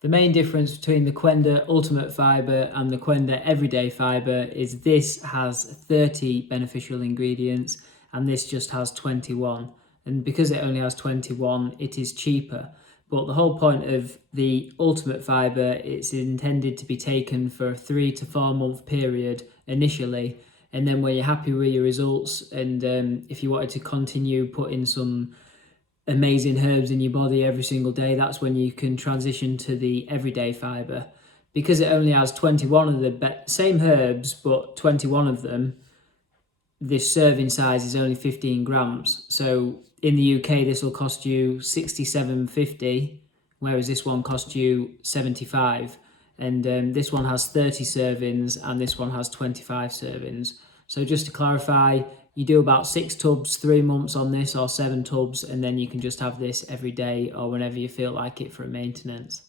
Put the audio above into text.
The main difference between the Qenda Ultimate Fibre and the Qenda Everyday Fibre is this has 30 beneficial ingredients and this just has 21. And because it only has 21, it is cheaper. But the whole point of the Ultimate Fibre, it's intended to be taken for a 3 to 4 month period initially. And then when you're happy with your results and if you wanted to continue putting some amazing herbs in your body every single day, that's when you can transition to the everyday fibre. Because it only has 21 of the same herbs, but 21 of them, this serving size is only 15 grams. So in the UK, this will cost you £67.50, whereas this one costs you 75. And this one has 30 servings and this one has 25 servings. So just to clarify, you do about 6 tubs, 3 months on this, or 7 tubs, and then you can just have this every day or whenever you feel like it for maintenance.